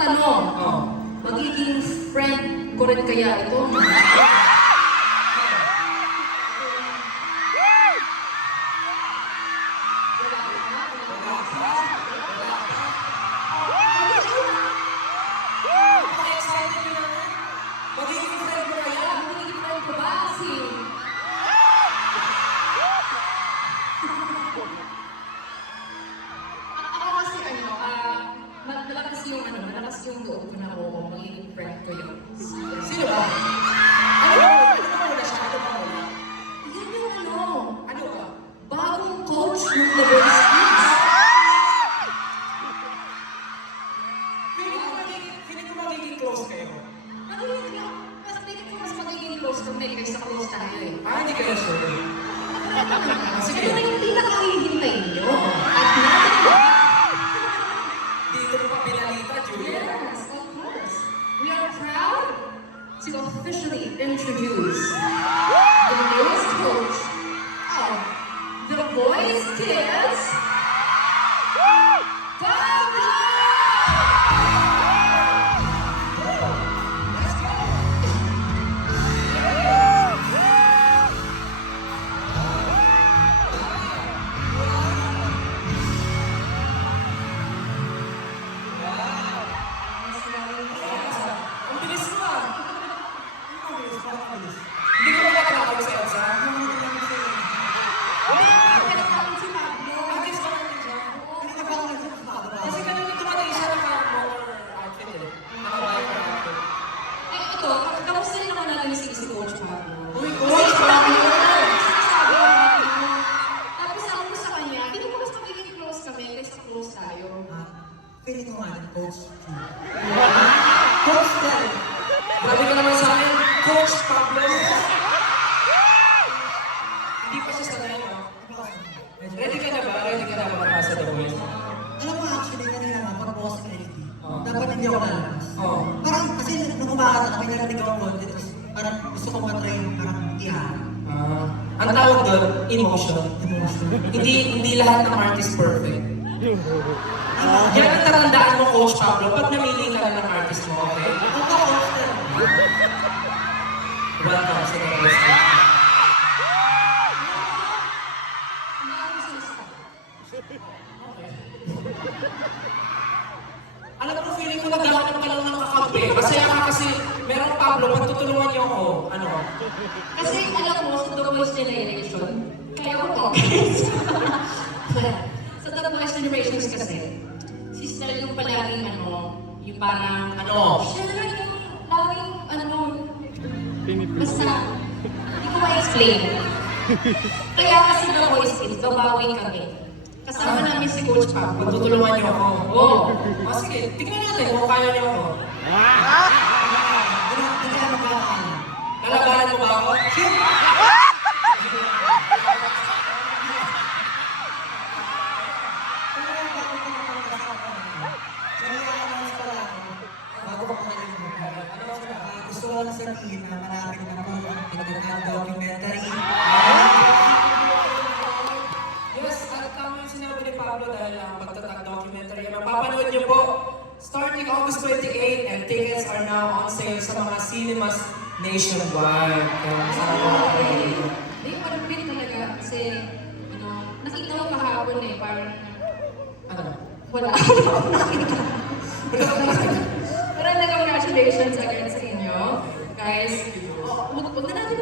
tanong, magiging friend ko rin kaya ito? Excited nyo naman. Magiging friend ko kaya? Magiging friend ko ba? Kasi, ako kasi malakas yung loob ko na ako kung magiging friend ko yun. Sino ba? Ano ba muna siya? Ano ba muna? Yun yung Ano ba? bagong coach ng The Boys Kids. Feeling ko magiging close kayo. Feeling ko mas magiging close kami kaysa close tayo eh. Hindi kayo sure. Sige. Ito na yung pinakahihintay nyo. At natin Dito mo pa pinalita, Julia. yes, of course. We are proud to officially introduce the newest coach of The Boys Kids, Pablo! Ang bilis mo ah. Hindi ko makakakawag sa Elsa. Si Pablo. Agis ba natin siya? Kasi kanina tumating siya naka-motor outfit eh. Naka-biker outfit. Ito, kamusta rin naman natin si Coach Pablo? Uy, Coach Pablo! Sinasabi ko natin. Tapos ako ko sa kanya, hindi ko mas magiging close kami kaysa close tayo. Feeling ko nga, Coach. Coach Del. Grabe ka naman sa akin, Coach Pablo. Hindi pa siya sanay, no? Ready ka na ba? Ready ka na ba para sa The Voice? Alam mo actually, kanina nga, pag bukas ng LED, dapat hindi ako lalabas. Oo. Parang kasi nung umakata kami, narinig ako konti, tapos parang gusto ko matry yung parang tiyahan. Ang tawag doon, emotion. Hindi lahat ng artist perfect. Yan ang tatandaan mo, Coach Pablo, pag namili ka na ng artist mo, okay? Ako, Coach Del. Welcome sa The Voice. Alam mo, feeling ko naghahanap ka lang ng kakampi. Masaya ka kasi merong Pablo, pagtutulungan niyo ako. Ano? Kasi alam mo, sa The Voice Generation, kaya ko to. Sa The Voice Generations kasi, si Stel yung palaging yung parang, siya na lang yung laging, basta, hindi ko ma-explain. Kaya kasi The Voice Kids, babawi kami. Kasama namin si Coach Pablo. Pagtutulungan niyo ako. Oo. Sige, tignan natin kung kaya niyo ako. Hindi kaya magkakaala. Lalabanan mo ba ako? Bago pa makalimutan. Gusto ko lang sabihin na malapit na po ang pinagandang documentary. Yes, at tama yung sinabi ni Pablo dahil ang pagtatag documentary. Mapapanood niyo po starting August 28 and tickets are now on sale sa mga cinemas nationwide. Kaya sana po mapanood. Hindi, malupit talaga. Kasi, nakita ko kahapon parang, Ano? wala. Nakita. Pero congratulations agad sa inyo. Guys, huwag na natin